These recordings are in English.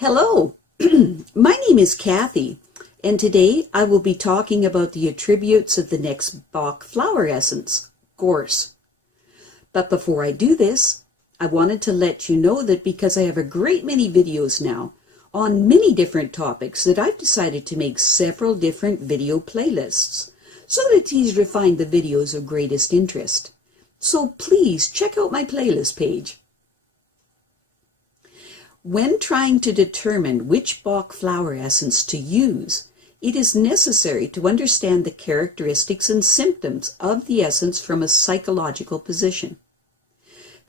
Hello, my name is Kathy, and today I will be talking about the attributes of the next Bach flower essence, Gorse. But before I do this, I wanted to let you know that because I have a great many videos now on many different topics, that I've decided to make several different video playlists so that it's easier to find the videos of greatest interest. So please check out my playlist page. When trying to determine which Bach flower essence to use, it is necessary to understand the characteristics and symptoms of the essence from a psychological position.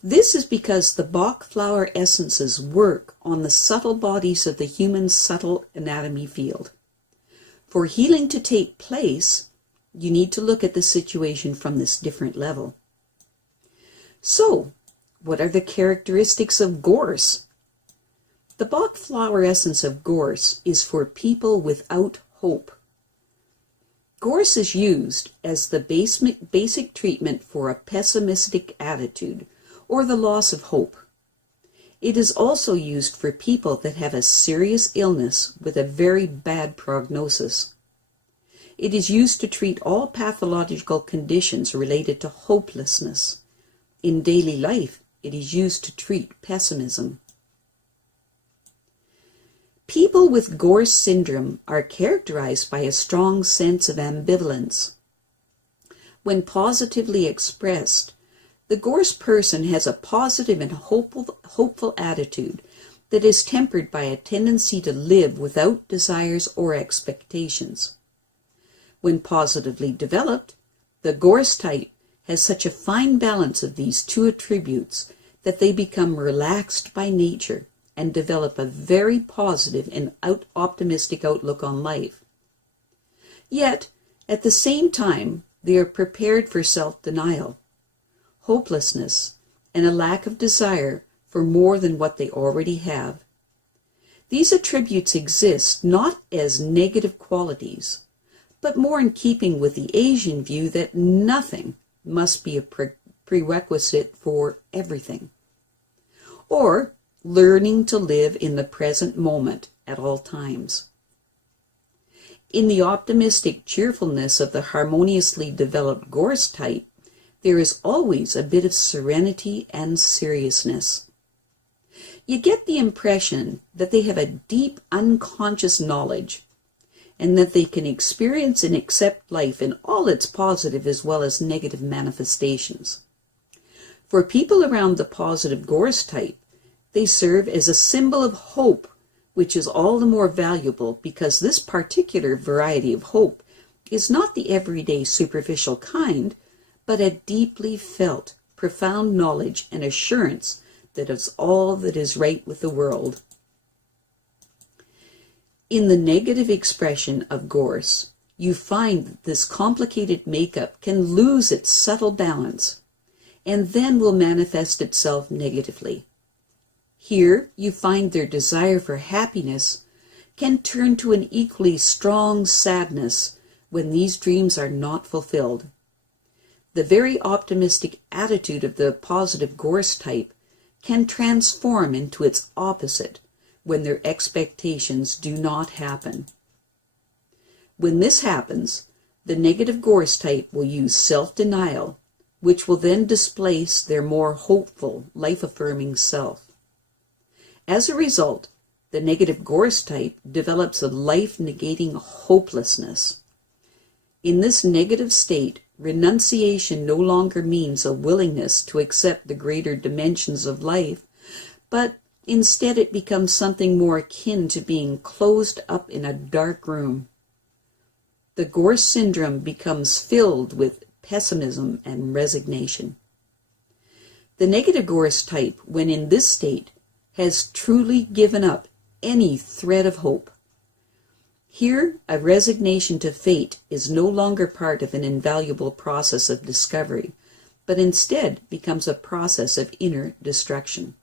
This is because the Bach flower essences work on the subtle bodies of the human subtle anatomy field. For healing to take place, you need to look at the situation from this different level. So, what are the characteristics of Gorse? The Bach flower essence of Gorse is for people without hope. Gorse is used as the basic treatment for a pessimistic attitude or the loss of hope. It is also used for people that have a serious illness with a very bad prognosis. It is used to treat all pathological conditions related to hopelessness. In daily life, it is used to treat pessimism. People with Gorse syndrome are characterized by a strong sense of ambivalence. When positively expressed, the Gorse person has a positive and hopeful attitude that is tempered by a tendency to live without desires or expectations. When positively developed, the Gorse type has such a fine balance of these two attributes that they become relaxed by nature and develop a very positive and optimistic outlook on life. Yet, at the same time, they are prepared for self-denial, hopelessness, and a lack of desire for more than what they already have. These attributes exist not as negative qualities, but more in keeping with the Asian view that nothing must be a prerequisite for everything, or learning to live in the present moment at all times. In the optimistic cheerfulness of the harmoniously developed Gorse type, there is always a bit of serenity and seriousness. You get the impression that they have a deep unconscious knowledge and that they can experience and accept life in all its positive as well as negative manifestations. For people around the positive Gorse type, they serve as a symbol of hope, which is all the more valuable because this particular variety of hope is not the everyday superficial kind, but a deeply felt, profound knowledge and assurance that it's all that is right with the world. In the negative expression of Gorse, you find that this complicated makeup can lose its subtle balance and then will manifest itself negatively. Here you find their desire for happiness can turn to an equally strong sadness when these dreams are not fulfilled. The very optimistic attitude of the positive Gorse type can transform into its opposite when their expectations do not happen. When this happens, the negative Gorse type will use self-denial, which will then displace their more hopeful, life-affirming self. As a result, the negative Gorse type develops a life-negating hopelessness. In this negative state, renunciation no longer means a willingness to accept the greater dimensions of life, but instead it becomes something more akin to being closed up in a dark room. The Gorse syndrome becomes filled with pessimism and resignation. The negative Gorse type, when in this state, has truly given up any thread of hope. Here, a resignation to fate is no longer part of an invaluable process of discovery, but instead becomes a process of inner destruction.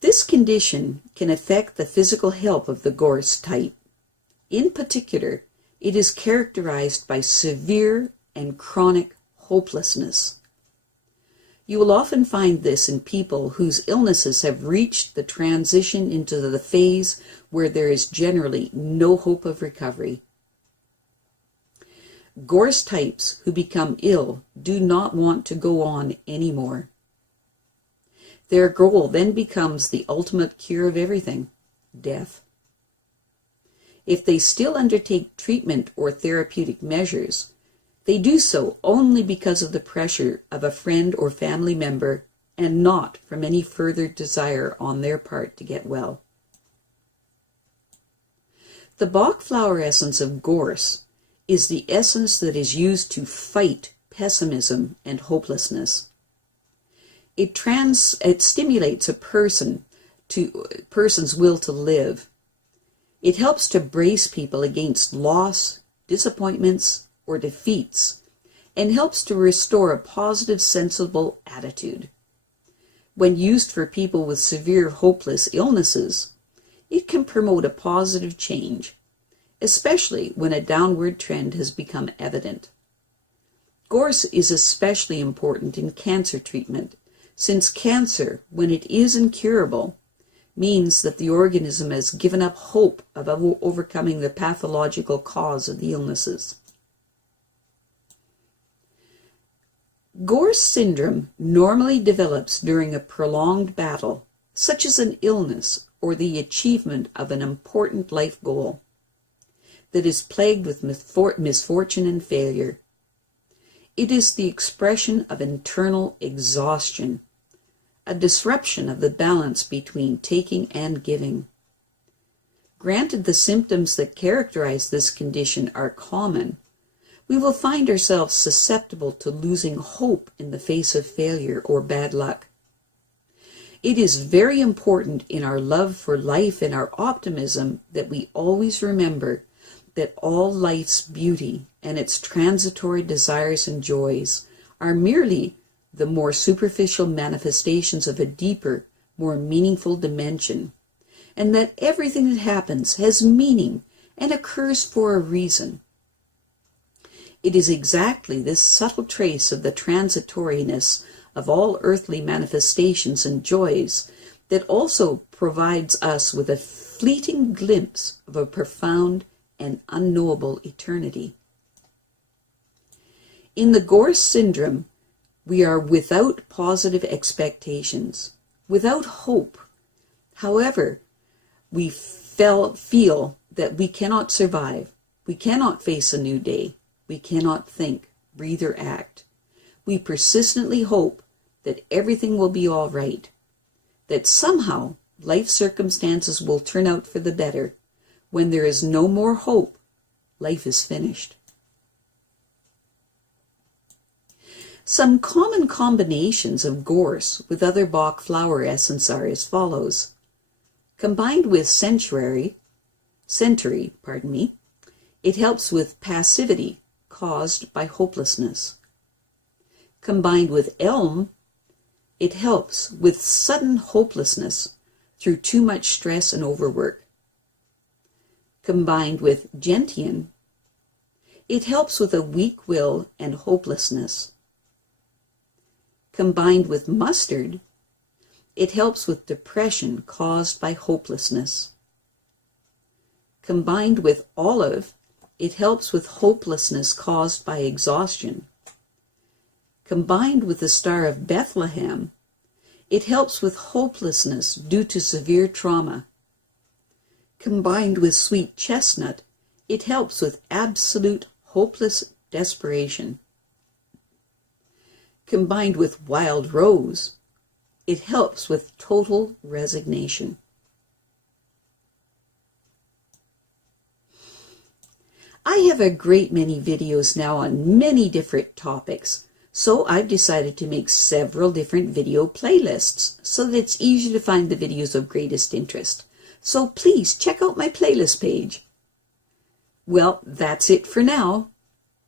This condition can affect the physical health of the Gorse type. In particular, it is characterized by severe and chronic hopelessness. You will often find this in people whose illnesses have reached the transition into the phase where there is generally no hope of recovery. Gorse types who become ill do not want to go on anymore. Their goal then becomes the ultimate cure of everything, death. If they still undertake treatment or therapeutic measures, they do so only because of the pressure of a friend or family member and not from any further desire on their part to get well. The Bach flower essence of Gorse is the essence that is used to fight pessimism and hopelessness. It stimulates a person's will to live. It helps to brace people against loss, disappointments, or defeats, and helps to restore a positive, sensible attitude. When used for people with severe, hopeless illnesses, it can promote a positive change, especially when a downward trend has become evident. Gorse is especially important in cancer treatment, since cancer, when it is incurable, means that the organism has given up hope of overcoming the pathological cause of the illnesses. Gorse syndrome normally develops during a prolonged battle, such as an illness or the achievement of an important life goal, that is plagued with misfortune and failure. It is the expression of internal exhaustion, a disruption of the balance between taking and giving. Granted, the symptoms that characterize this condition are common, we will find ourselves susceptible to losing hope in the face of failure or bad luck. It is very important in our love for life and our optimism that we always remember that all life's beauty and its transitory desires and joys are merely the more superficial manifestations of a deeper, more meaningful dimension, and that everything that happens has meaning and occurs for a reason. It is exactly this subtle trace of the transitoriness of all earthly manifestations and joys that also provides us with a fleeting glimpse of a profound and unknowable eternity. In the Gorse syndrome, we are without positive expectations, without hope. However, we feel that we cannot survive, we cannot face a new day, we cannot think, breathe, or act. We persistently hope that everything will be all right, that somehow life circumstances will turn out for the better. When there is no more hope, life is finished. Some common combinations of Gorse with other Bach flower essence are as follows. Combined with century, it helps with passivity caused by hopelessness. Combined with elm, it helps with sudden hopelessness through too much stress and overwork. Combined with gentian, it helps with a weak will and hopelessness. Combined with mustard, it helps with depression caused by hopelessness. Combined with olive, it helps with hopelessness caused by exhaustion. Combined with the Star of Bethlehem, it helps with hopelessness due to severe trauma. Combined with sweet chestnut, it helps with absolute hopeless desperation. Combined with wild rose, it helps with total resignation. I have a great many videos now on many different topics, so I've decided to make several different video playlists so that it's easy to find the videos of greatest interest. So please check out my playlist page. Well, that's it for now.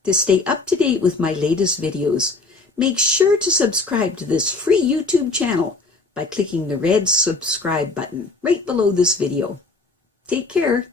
To stay up to date with my latest videos, make sure to subscribe to this free YouTube channel by clicking the red subscribe button right below this video. Take care.